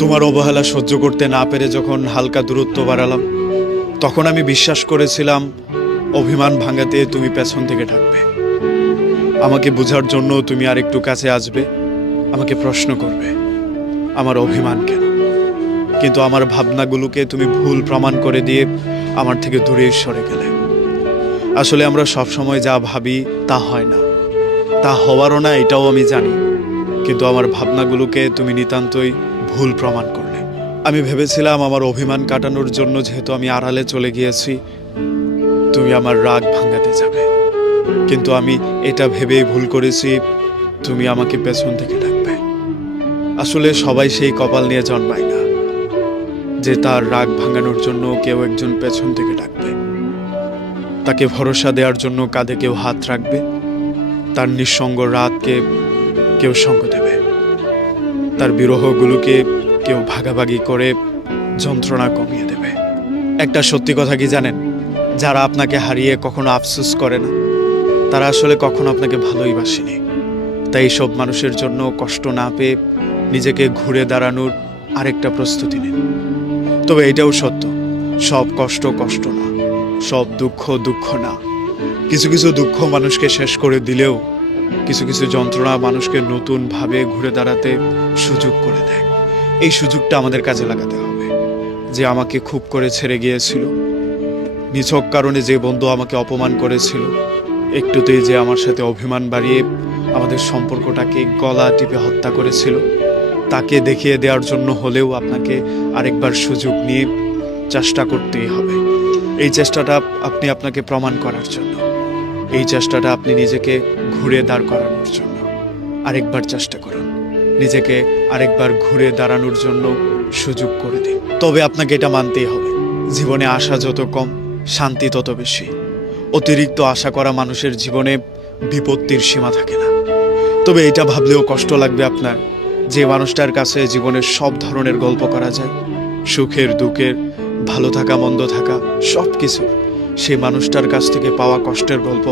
তোমার অবহেলা সহ্য করতে না পেরে যখন হালকা দূরত্ব বাড়ালাম, তখন আমি বিশ্বাস করেছিলাম অভিমান ভাঙাতে তুমি পেছন থেকে ডাকবে, আমাকে বোঝার জন্য তুমি আরেকটু কাছে আসবে, আমাকে প্রশ্ন করবে আমার অভিমান কেন। কিন্তু আমার ভাবনাগুলোকে তুমি ভুল প্রমাণ করে দিয়ে আমার থেকে দূরে সরে গেলে। আসলে আমরা সবসময় যা ভাবি তা হয় না, তা হওয়ারও না, এটাও আমি জানি। কিন্তু আমার ভাবনাগুলোকে তুমি নিতান্তই ভুল প্রমাণ করলে। আমি ভেবেছিলাম আমার অভিমান কাটানোর জন্য, যেহেতু আমি আড়ালে চলে গিয়েছি, তুমি আমার রাগ ভাঙাতে যাবে। কিন্তু আমি এটা ভেবেই ভুল করেছি তুমি আমাকে পেছন থেকে ডাকবে। আসলে সবাই সেই কপাল নিয়ে জন্মায় না যে তার রাগ ভাঙানোর জন্য কেউ একজন পেছন থেকে ডাকবে, তাকে ভরসা দেওয়ার জন্য কাঁধে কেউ হাত রাখবে, তার নিঃসঙ্গ রাতকে কেউ সঙ্গ দেবে, তার বিরহগুলোকে কেউ ভাগাভাগি করে যন্ত্রণা কমিয়ে দেবে। একটা সত্যি কথা কি জানেন, যারা আপনাকে হারিয়ে কখনো আফসোস করে না, তারা আসলে কখনো আপনাকে ভালোই বাসেনি। তাই সব মানুষের জন্য কষ্ট না পেয়ে নিজেকে ঘুরে দাঁড়ানোর আরেকটা প্রস্তুতি নিন। তবে এটাও সত্য, সব কষ্ট কষ্ট না, সব দুঃখ দুঃখ না। কিছু কিছু দুঃখ মানুষকে শেষ করে দিলেও কিছু কিছু যন্ত্রণা মানুষকে নতুনভাবে ঘুরে দাঁড়াতে সুযোগ করে দেয়। এই সুযোগটা আমাদের কাজে লাগাতে হবে। যে আমাকে খুব করে ছেড়ে গিয়েছিল, নিছক কারণে যে বন্ধু আমাকে অপমান করেছিল, একটুতেই যে আমার সাথে অভিমান বাড়িয়ে আমাদের সম্পর্কটাকে গলা টিপে হত্যা করেছিল, তাকে দেখিয়ে দেওয়ার জন্য হলেও আপনাকে আরেকবার সুযোগ নিয়ে চেষ্টা করতেই হবে। এই চেষ্টাটা আপনি আপনাকে প্রমাণ করার জন্য, এই চেষ্টাটা আপনি নিজেকে ঘুরে দাঁড় করানোর জন্য। আরেকবার চেষ্টা করুন, নিজেকে আরেকবার ঘুরে দাঁড়ানোর জন্য সুযোগ করে দিন। তবে আপনাকে এটা মানতেই হবে, জীবনে আশা যত কম, শান্তি তত বেশি। অতিরিক্ত আশা করা মানুষের জীবনে বিপত্তির সীমা থাকে না। তবে এটা ভাবলেও কষ্ট লাগবে আপনার, যে মানুষটার কাছে জীবনের সব ধরনের গল্প করা যায়, সুখের দুঃখের, ভালো থাকা মন্দ থাকা সব কিছু, সেই মানুষটার কাছ থেকে পাওয়া কষ্টের গল্প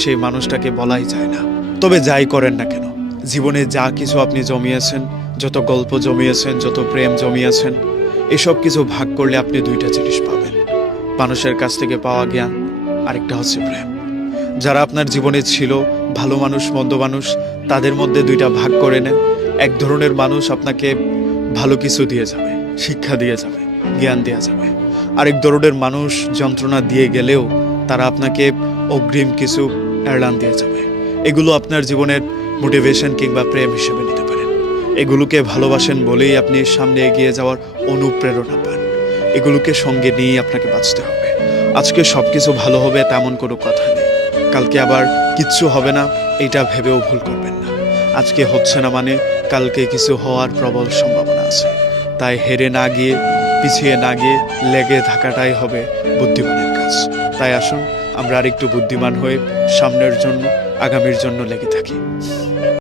সেই মানুষটাকে বলাই যায় না। তবে যাই করেন না কেন, জীবনে যা কিছু আপনি জমিয়েছেন, যত গল্প জমিয়েছেন, যত প্রেম জমিয়েছেন, এসব কিছু ভাগ করলে আপনি দুইটা জিনিস পাবেন। মানুষের কাছ থেকে পাওয়া জ্ঞান, আরেকটা হচ্ছে প্রেম। যারা আপনার জীবনে ছিল, ভালো মানুষ মন্দ মানুষ, তাদের মধ্যে দুইটা ভাগ করে নেন। এক ধরনের মানুষ আপনাকে ভালো কিছু দিয়ে যাবে, শিক্ষা দিয়ে যাবে, জ্ঞান দেওয়া যাবে। আরেক ধরনের মানুষ যন্ত্রণা দিয়ে গেলেও তারা আপনাকে অগ্রিম কিছু এড়ান দিয়ে যাবে। এগুলো আপনার জীবনের মোটিভেশন কিংবা প্রেম হিসেবে নিতে পারেন। এগুলোকে ভালোবাসেন বলেই আপনি সামনে এগিয়ে যাওয়ার অনুপ্রেরণা পান। এগুলোকে সঙ্গে নিয়েই আপনাকে বাঁচতে হবে। আজকে সব কিছু ভালো হবে তেমন কোনো কথা নেই, কালকে আবার কিচ্ছু হবে না এটা ভেবেও ভুল করবেন না। আজকে হচ্ছে না মানে কালকে কিছু হওয়ার প্রবল সম্ভাবনা আছে। তাই হেরে না গিয়ে, পিছিয়ে না গিয়ে লেগে থাকাটাই হবে বুদ্ধিমানের কাজ। তাই আসুন আমরা আরেকটু বুদ্ধিমান হয়ে সামনের জন্য, আগামীর জন্য লেগে থাকি।